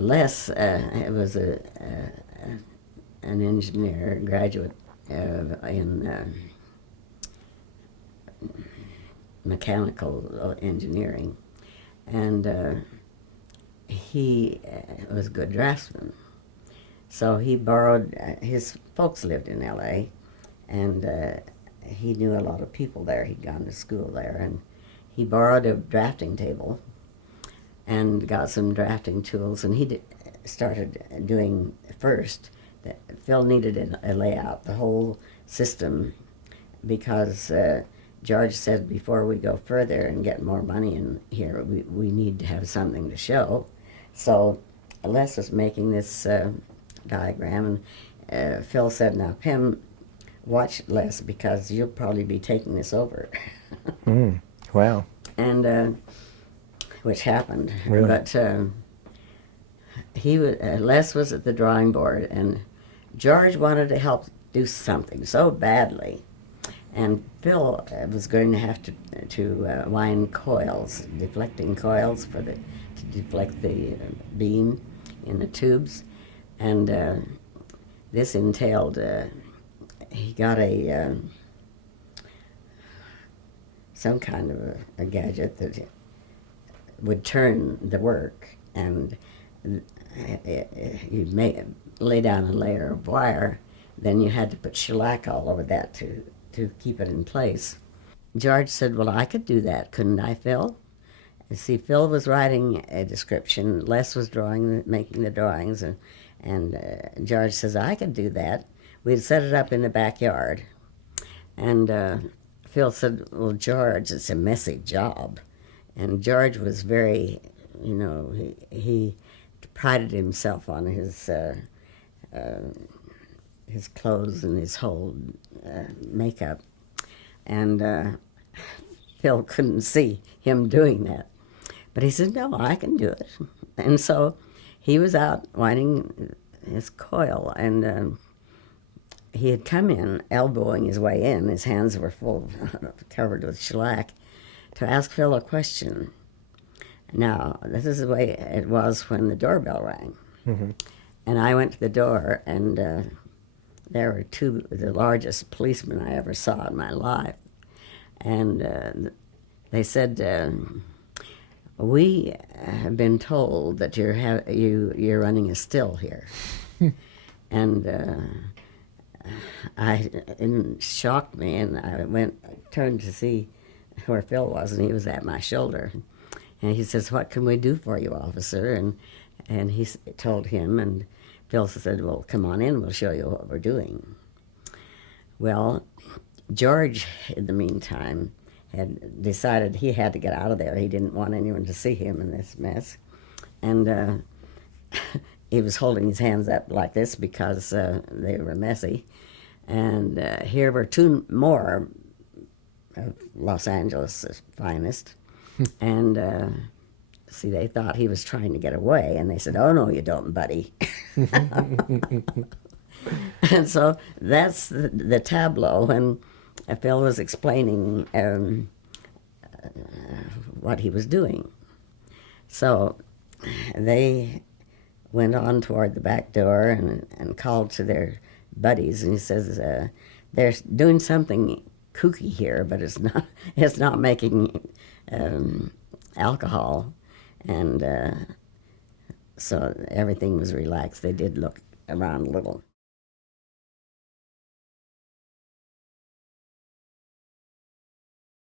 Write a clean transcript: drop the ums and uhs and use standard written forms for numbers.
Les was an engineer, graduate in mechanical engineering, and he was a good draftsman. So he borrowed, his folks lived in L.A., and he knew a lot of people there. He'd gone to school there, and he borrowed a drafting table and got some drafting tools, and he started doing first. Phil needed a layout, the whole system, because George said before we go further and get more money in here, we need to have something to show. So Les was making this diagram, and Phil said, now Pim, watch Les, because you'll probably be taking this over. Wow. And which happened. Really? But Les was at the drawing board, and George wanted to help do something so badly. And Phil was going to have to wind coils, deflecting coils to deflect the beam in the tubes. And this entailed, he got some kind of a gadget that would turn the work, and you lay down a layer of wire, then you had to put shellac all over that to keep it in place. George said, well, I could do that, couldn't I, Phil? You see, Phil was writing a description, Les was making the drawings, and George says, I could do that. We'd set it up in the backyard. And Phil said, well, George, it's a messy job. And George was very, he prided himself on his clothes and his whole makeup. And Phil couldn't see him doing that. But he said, no, I can do it. And so he was out winding his coil, and he had come in, elbowing his way in. His hands were covered with shellac, to ask Phil a question. Now, this is the way it was when the doorbell rang. Mm-hmm. And I went to the door, and there were the largest policemen I ever saw in my life. And they said, we have been told that you're running a still here. And it shocked me, and I turned to see where Phil was, and he was at my shoulder. And he says, what can we do for you, officer? And he told him, and Phil said, well, come on in, we'll show you what we're doing. Well, George, in the meantime, had decided he had to get out of there. He didn't want anyone to see him in this mess. And he was holding his hands up like this because they were messy. And here were two more of Los Angeles' finest. And see, they thought he was trying to get away, and they said, oh, no, you don't, buddy. And so that's the tableau when Phil was explaining what he was doing. So they went on toward the back door and called to their buddies, and he says, they're doing something kooky here, but it's not making alcohol. And so everything was relaxed. They did look around a little.